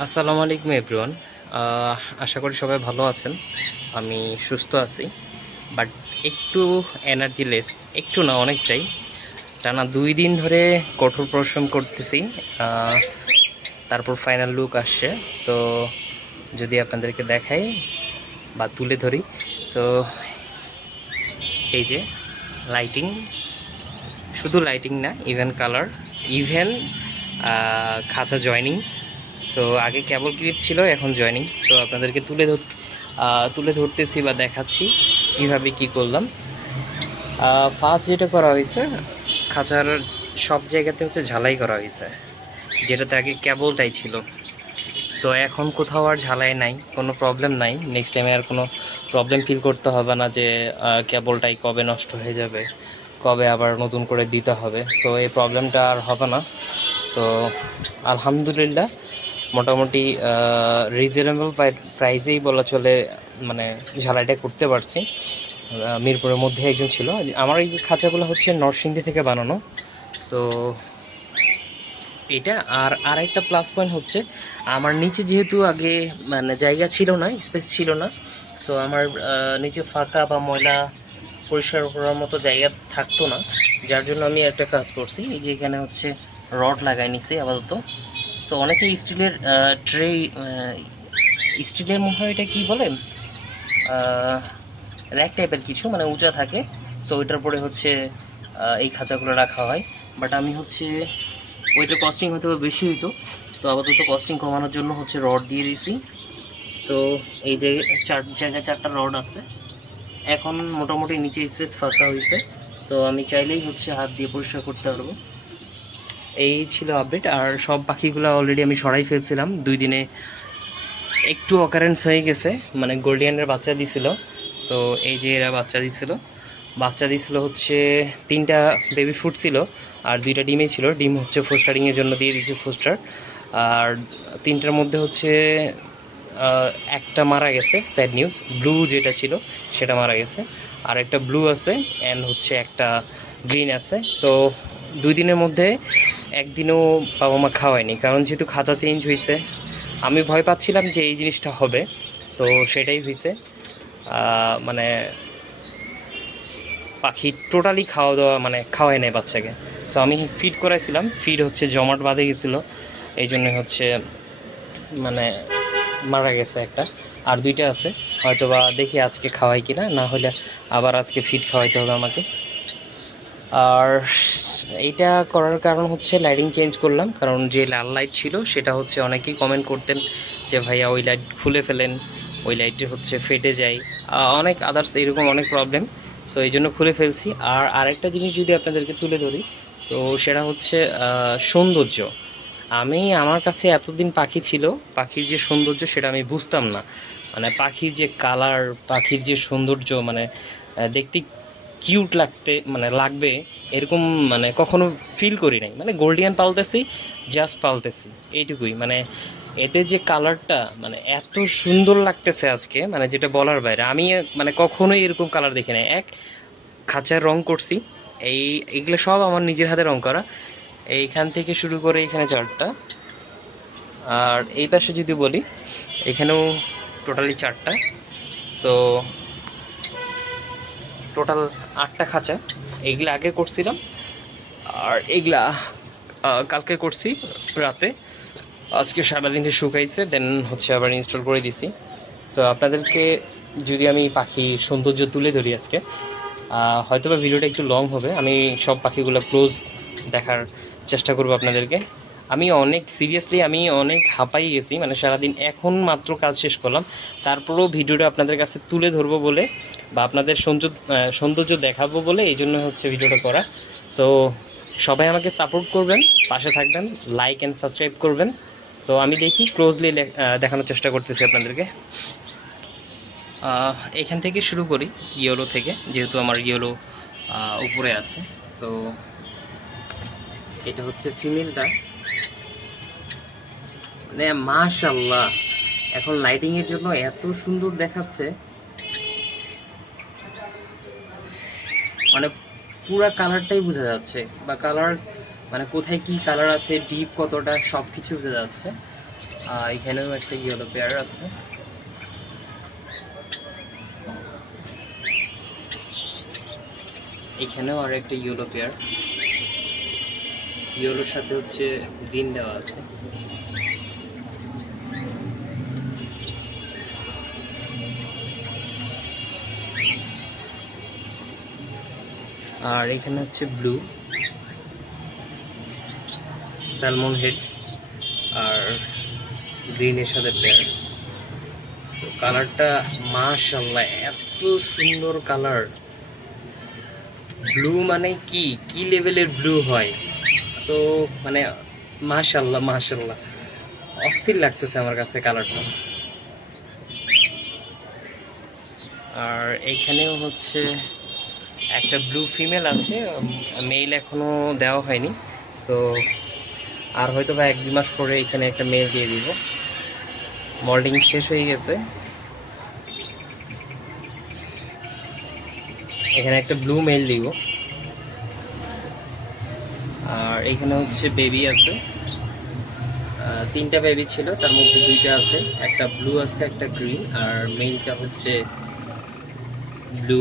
আসসালামু আলাইকুম এভরিওয়ান। আশা করি সবাই ভালো আছেন। আমি সুস্থ আছি, বাট একটু এনার্জি লেস, একটু না অনেকটাই। টানা 2 দিন ধরে কঠোর পরিশ্রম করতেছি। আহ, তারপর ফাইনাল লুক আসছে। সো যদি আপনাদেরকে দেখাই বা তুলে ধরি, সো এই যে লাইটিং, শুধু লাইটিং না, ইভেন কালার, ইভেন খাঁচা জয়নিং। সো আগে কেবল ক্লিপ ছিল, এখন জয়নিং। সো আপনাদেরকে তুলে ধরতেছি বা দেখাচ্ছি কিভাবে কি করলাম। ফার্স্ট যেটা করা হয়েছে, খাঁচার সব জায়গাতে হচ্ছে ঝালাই করা হয়েছে, যেটাতে আগে কেবলটাই ছিল। সো এখন কোথাও আর ঝালাই নাই, কোনো প্রবলেম নাই। নেক্সট টাইমে আর কোনো প্রবলেম ফিল করতে হবে না যে কেবলটাই কবে নষ্ট হয়ে যাবে, কবে আবার নতুন করে দিতে হবে। সো এই প্রবলেমটা আর হবে না। তো আলহামদুলিল্লাহ, মোটামুটি রিজনেবল প্রাইসেই বলা চলে, মানে ঝালাইটা করতে পারছি। মিরপুরের মধ্যে একজন ছিল। আমার এই খাঁচাগুলো হচ্ছে নরসিংদী থেকে বানানো। সো এটা আর আরেকটা প্লাস পয়েন্ট হচ্ছে, আমার নিচে যেহেতু আগে মানে জায়গা ছিল না, স্পেস ছিল না। সো আমার নিচে ফাঁকা বা ময়লা পরিষ্কার করার মতো জায়গা থাকতো না, যার জন্য আমি একটা কাজ করছি, এই যে এখানে হচ্ছে রড লাগাই নিছি আপাতত। সো অনেকে স্টিলের ট্রে, স্টিলের মনে হয় এটা কী বলে, র্যাক টাইপের কিছু, মানে উঁচা থাকে। সো ওইটার পরে হচ্ছে এই খাঁচাগুলো রাখা হয়। বাট আমি হচ্ছে ওইটার কস্টিং হয়তো বেশি হইতো, তো আপাতত কস্টিং কমানোর জন্য হচ্ছে রড দিয়ে দিছি। সো এই যে জায়গায় 4টা রড আছে। এখন মোটামুটি নিচে স্পেস ফাঁকা হয়েছে। সো আমি চাইলেই হচ্ছে হাত দিয়ে পরিষ্কার করতে পারবো। এই ছিল আপডেট। আর সব পাখিগুলো অলরেডি আমি সরাই ফেলছিলাম 2 দিনে। একটু অকারেন্স হয়ে গেছে, মানে গোল্ডিয়ানের বাচ্চা দিছিল। সো এই যে এরা বাচ্চা দিছিল হচ্ছে 3টা বেবি ফুড ছিল, আর 2টা ডিমে ছিল। ডিম হচ্ছে ফোস্টারিংয়ের জন্য দিয়ে দিয়েছি ফোস্টার। আর 3টার মধ্যে হচ্ছে একটা মারা গেছে, স্যাড নিউজ। ব্লু যেটা ছিল সেটা মারা গেছে, আর একটা ব্লু আছে, অ্যান্ড হচ্ছে একটা গ্রিন আছে। সো 2 দিনের মধ্যে একদিনও বাবা মা খাওয়ায়নি, কারণ যেহেতু খাঁচা চেঞ্জ হয়েছে। আমি ভয় পাচ্ছিলাম যে এই জিনিসটা হবে, সো সেটাই হয়েছে। মানে পাখি টোটালি খাওয়া দাওয়া, মানে খাওয়াই নেয় বাচ্চাকে। সো আমি ফিড করাইছিলাম, ফিড হচ্ছে জমাট বাঁধে গেছিলো, এই জন্য হচ্ছে মানে মারা গেছে একটা। আর 2টা আছে, হয়তো বা দেখি আজকে খাওয়াই কিনা, না হলে আবার আজকে ফিড খাওয়াইতে হবে আমাকে। আর এইটা করার কারণ হচ্ছে লাইটিং চেঞ্জ করলাম, কারণ যে লাল লাইট ছিল সেটা হচ্ছে অনেকেই কমেন্ট করতেন যে ভাইয়া ওই লাইট খুলে ফেলেন, ওই লাইটে হচ্ছে ফেটে যায়, অনেক আদার্স এরকম অনেক প্রবলেম। সো এই জন্য খুলে ফেলছি। আর আরেকটা জিনিস যদি আপনাদেরকে তুলে ধরি, তো সেটা হচ্ছে সৌন্দর্য। আমার কাছে এতদিন পাখি ছিল, পাখির যে সৌন্দর্য সেটা আমি বুঝতাম না। মানে পাখির যে কালার, পাখির যে সৌন্দর্য, মানে দেখতে কিউট লাগবে এরকম, মানে কখনো ফিল করি নাই। মানে গোল্ডিয়ান পালতেছি, জাস্ট পালতেছি, এইটুকুই। মানে এতে যে কালারটা, মানে এত সুন্দর লাগতেছে আজকে, মানে যেটা বলার বাইরে। আমি মানে কখনোই এরকম কালার দেখি নাই। খাঁচার রং করছি, এইগুলো সব আমার নিজের হাতে রং করা। এইখান থেকে শুরু করে এখানে 4টা, আর এই পাশে যদি বলি, এখানেও টোটালি 4টা। সো টোটাল 8টা খাঁচা। এইগুলো আগে করছিলাম, আর এইগুলা কালকে করছি রাতে। আজকে সারাদিনে শুকাইছে, দেন হচ্ছে আবার ইনস্টল করে দিছি। সো আপনাদেরকে যদি আমি পাখির সৌন্দর্য তুলে ধরি আজকে, হয়তো বা ভিডিওটা একটু লং হবে। আমি সব পাখিগুলো ক্লোজ দেখার চেষ্টা করব আপনাদেরকে। আমি অনেক হাঁপাই গেছি, মানে সারাদিন এখন মাত্র কাজ শেষ করলাম। তারপরেও ভিডিওটা আপনাদের কাছে তুলে ধরবো বলে, বা আপনাদের সৌন্দর্য দেখাবো বলে, এই জন্য হচ্ছে ভিডিওটা করা। সো সবাই আমাকে সাপোর্ট করবেন, পাশে থাকবেন, লাইক অ্যান্ড সাবস্ক্রাইব করবেন। সো আমি দেখি ক্লোজলি দেখানোর চেষ্টা করতেছি আপনাদেরকে। এখান থেকে শুরু করি, ইয়েলো থেকে, যেহেতু আমার ইয়েলো উপরে আছে। সো এটা হচ্ছে ফিমেলটা। মানে মাশাআল্লাহ, এখন লাইটিং এর জন্য এত সুন্দর দেখাচ্ছে, মানে পুরা কালারটাই বোঝা যাচ্ছে, বা কালার মানে কোথায় কি কালার আছে, ডিপ কতটা, সব কিছু বোঝা যাচ্ছে। এখানেও একটা ইয়েলো পেয়ার আছে। এখানেও আর একটা ইয়েলো পেয়ার, ইয়েলোর সাথে হচ্ছে গ্রিন দেওয়া আছে। আর এখানে হচ্ছে ব্লু, স্যালমন হেড আর গ্রিনের সাথে পেয়ার। তো কালারটা মাশাআল্লাহ এত সুন্দর কালার। ব্লু মানে কি কি লেভেলের ব্লু হয়, তো মানে মাশাআল্লাহ মাশাআল্লাহ অস্থির লাগতেছে আমার কাছে কালারটা। আর এইখানেও হচ্ছে একটা ব্লু ফিমেল আছে, মেল এখনো দেওয়া হয়নি। সো আর হয়তো বা 1-2 মাস পরে এখানে একটা মেল দিয়ে দিব। মল্ডিং শেষ হয়ে গেছে। এখানে একটা ব্লু মেল দিব। আর এখানে হচ্ছে বেবি আছে, 3টা বেবি ছিল, তার মধ্যে 2টা আছে, একটা ব্লু আছে একটা গ্রিন, আর মেলটা হচ্ছে ব্লু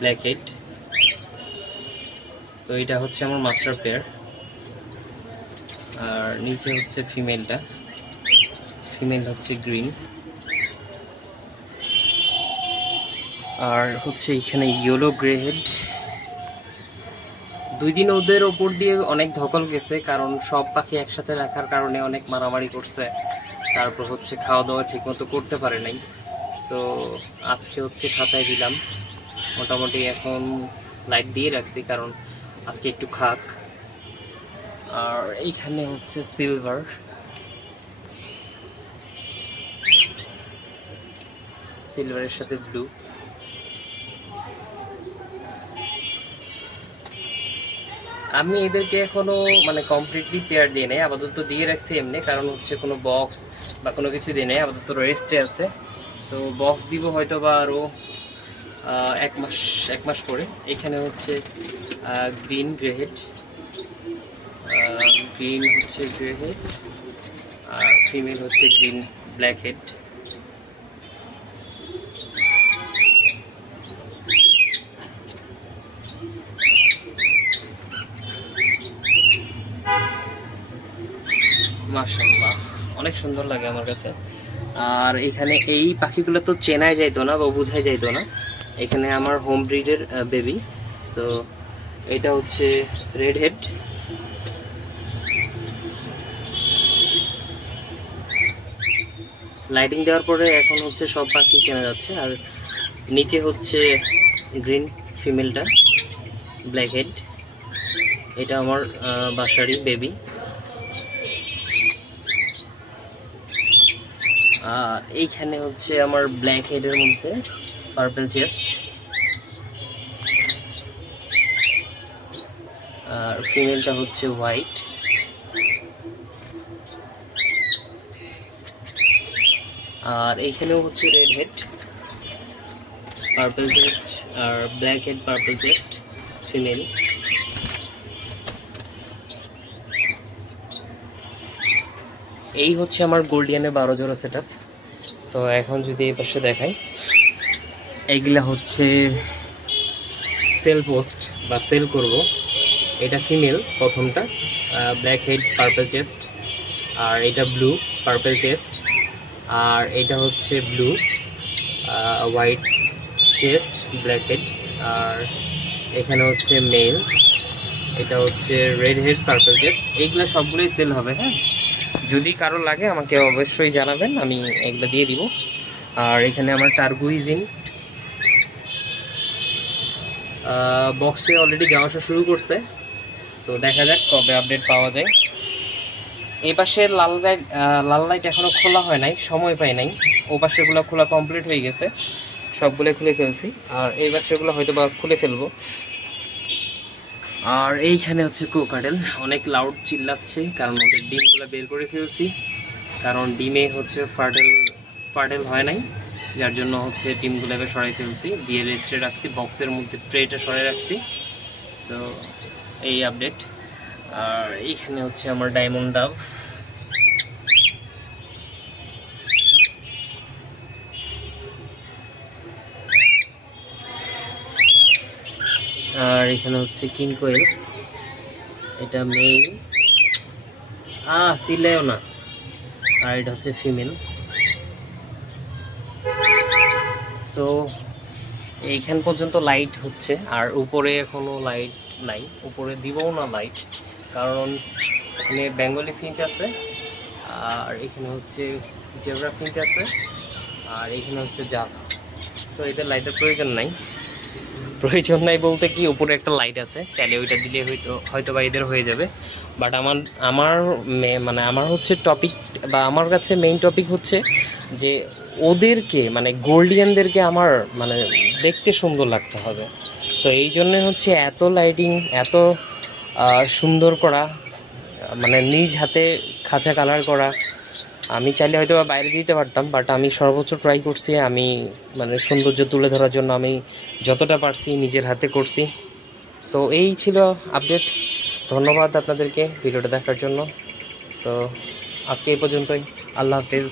ব্ল্যাক হেড। সো এটা হচ্ছে আমার মাস্টার পেয়ার। আর নিচে হচ্ছে ফিমেলটা, ফিমেল হচ্ছে গ্রিন। আর হচ্ছে এখানে ইয়েলো গ্রে হেড। 2 দিন ওদের ওপর দিয়ে অনেক ধকল গেছে, কারণ সব পাখি একসাথে রাখার কারণে অনেক মারামারি করছে, তারপর হচ্ছে খাওয়া দাওয়া ঠিক মতো করতে পারে নাই। সো আজকে হচ্ছে খাঁচায় দিলাম, মোটামুটি এখন লাইট দিয়ে রাখছি কারণ আজকে একটু খাক। আর এইখানে হচ্ছে সিলভার, সিলভারের সাথে ব্লু। আমি এদেরকে এখনো মানে কমপ্লিটলি পেয়ার দিয়ে নেই, আপাতত দিয়ে রাখছি এমনি, কারণ হচ্ছে কোনো বক্স বা কোনো কিছু দিয়ে নেই, আপাতত রেস্টে আছে। সো বক্স দিব হয়তো বা আরও 1 মাস পরে। এখানে হচ্ছে গ্রিন গ্রে হেড, গ্রিন হচ্ছে গ্রে হেড, আর ফিমেল হচ্ছে গ্রিন ব্ল্যাক হেড। মাশাআল্লাহ অনেক সুন্দর লাগে আমার কাছে। আর এখানে এই পাখিগুলো তো চেনাই যাইতো না বা বোঝাই যাইতো না, এখানে আমার হোম ব্রিডের বেবি। সো এটা হচ্ছে রেড হেড, লাইটিং দেওয়ার পরে এখন হচ্ছে সব পাখি চেনা যাচ্ছে। আর নিচে হচ্ছে গ্রিন ফিমেলটা ব্ল্যাক হেড, এটা আমার বাসারই বেবি। আর এইখানে হচ্ছে আমার ব্ল্যাক হেডের মধ্যে পার্পল চেস্ট, আর ফিমেলটা হচ্ছে হোয়াইট। আর এইখানেও হচ্ছে রেড হেড, পার্পল চেস্ট, আর black head purple chest female. এই হচ্ছে আমার গোল্ডিয়ানের 12 জোড়া সেট আপ। সো এখন যদি এই পাশে দেখাই, এইগুলা হচ্ছে সেল পোস্ট বা সেল করব। এটা ফিমেল প্রথমটা, ব্ল্যাক হেড পার্পল চেস্ট, আর এটা ব্লু পার্পল চেস্ট, আর এটা হচ্ছে blue white chest black head, আর এখানে হচ্ছে মেল, এটা হচ্ছে রেড হেড পার্পল চেস্ট। এইগুলো সবগুলোই সেল হবে। হ্যাঁ, যদি কারো লাগে আমাকে অবশ্যই জানাবেন, আমি এগুলো দিয়ে দিব। আর এখানে আমার টার্গুইজিন বক্সে অলরেডি যাওয়া আসা শুরু করছে। সো দেখা যাক কবে আপডেট পাওয়া যায়। এই পাশে লাল লাইট এখনও খোলা হয় নাই, সময় পাই নাই। ও পাশেগুলো খোলা কমপ্লিট হয়ে গেছে, সবগুলো খুলে ফেলছি। আর এই বাচ্চাগুলো হয়তো বা খুলে ফেলবো। আর এইখানে হচ্ছে কোকাটেল, অনেক লাউড চিল্লাচ্ছে কারণ ওদের ডিমগুলো বের করে ফেলছি, কারণ ডিমে হচ্ছে ফার্টেল হয় নাই, যার জন্য হচ্ছে ডিমগুলোকে সরাই ফেলছি, দিয়ে রেস্টে রাখছি, বক্সের মধ্যে ট্রেটা সরাই রাখছি। সো এই আপডেট। আর এইখানে হচ্ছে আমার ডায়মন্ড ডাব, এখানে হচ্ছে কিং কোয়েল, এটা মেল, চিল্লায়ও না, আর এটা হচ্ছে ফিমেল। সো এইখান পর্যন্ত লাইট হচ্ছে, আর উপরে এখনো লাইট নাই, উপরে দিবও না লাইট, কারণ এখানে বেঙ্গলি ফিঞ্চ আছে, আর এখানে হচ্ছে জেব্রা ফিঞ্চ আছে, আর এখানে হচ্ছে জাভা। সো এদের লাইটের প্রয়োজন নাই, প্রয়োজন নাই বলতে কি উপরে একটা লাইট আছে, চাইলে ওইটা দিলে হয়তো বা এদের হয়ে যাবে। বাট আমার মানে আমার হচ্ছে টপিক, বা আমার কাছে মেইন টপিক হচ্ছে যে ওদেরকে মানে গোল্ডিয়ানদেরকে আমার মানে দেখতে সুন্দর লাগতে হবে। সো এই জন্যে হচ্ছে এত লাইটিং, এত সুন্দর করা, মানে নিজ হাতে খাঁচা কালার করা। আমি চাইলে হয়তো বা বাইরে দিতে পারতাম, বাট আমি সর্বোচ্চ ট্রাই করছি, আমি মানে সৌন্দর্য তুলে ধরার জন্য আমি যতটা পারছি নিজের হাতে করছি। সো এই ছিল আপডেট। ধন্যবাদ আপনাদেরকে ভিডিওটা দেখার জন্য। তো আজকে এই পর্যন্তই, আল্লাহ হাফেজ।